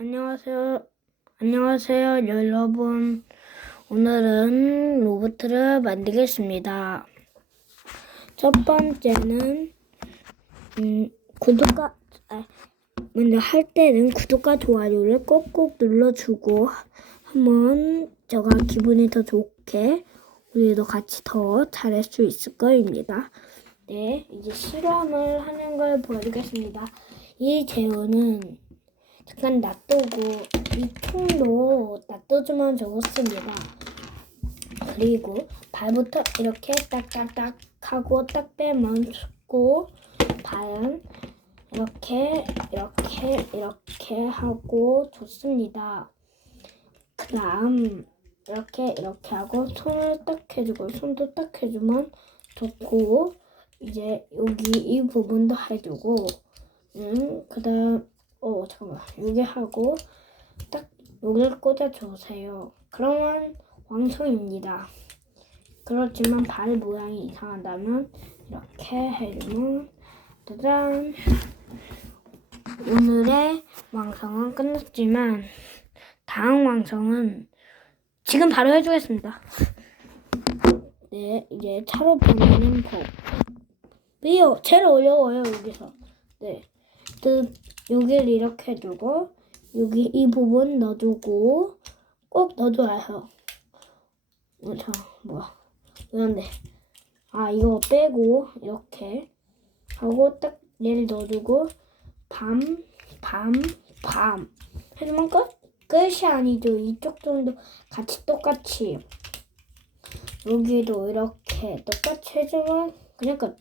안녕하세요. 안녕하세요, 여러분. 오늘은 로봇을 만들겠습니다. 첫 번째는 음, 구독과 아, 먼저 할 때는 구독과 좋아요를 꼭꼭 눌러주고 한번 제가 기분이 더 좋게 우리도 같이 더 잘할 수 있을 거입니다. 네, 이제 실험을 하는 걸 보여드리겠습니다. 이 재료는 잠깐 놔두고 이 통도 놔두지만 적었습니다. 그리고 발부터 이렇게 딱딱딱 하고 딱 빼면 좋고 발은 이렇게 이렇게 이렇게 하고 좋습니다. 그 다음 이렇게 이렇게 하고 손을 딱 해주고 손도 딱 해주면 좋고 이제 여기 이 부분도 해주고 음 그 다음 어 잠깐만 여기 하고 딱 여기를 꽂아 주세요. 그러면 완성입니다. 그렇지만 발 모양이 이상하다면 이렇게 해주면 짜잔 오늘의 완성은 끝났지만 다음 완성은 지금 바로 해주겠습니다. 네 이제 차로 보내는 법 왜요? 제일 어려워요 여기서 네 그, 여기를 이렇게 두고 여기 이 부분 넣어주고 꼭 넣어줘야 해요. 어, 자, 뭐야? 돼? 아, 이거 빼고 이렇게 하고 딱 얘를 넣어주고 밤, 밤, 밤 해주면 끝? 끝이 아니죠. 이쪽 정도 같이 똑같이 여기도 이렇게 똑같이 해주면 그냥 끝.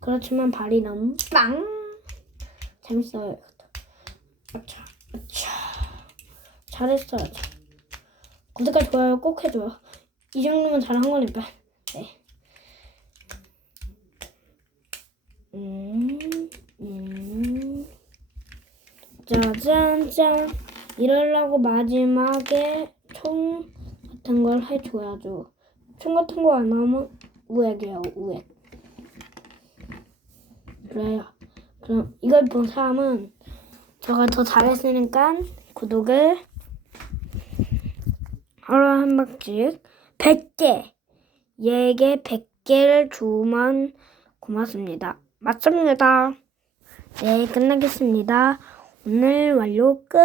그렇지만 발이 너무 빵! 재밌어요. 아차, 아차. 잘했어요. 구독과 좋아요 꼭 해줘요. 이 정도면 잘한 거니까. 네. 음, 음. 짜잔 짠. 이러려고 마지막에 총 같은 걸 해줘야죠. 총 같은 거 안 하면 우액이에요, 우액. 그래요. 그럼 이걸 본 사람은 제가 더 잘했으니까 구독을 하루 한 번씩 100개 얘에게 100개를 주면 고맙습니다. 맞습니다. 네, 끝나겠습니다. 오늘 완료 끝.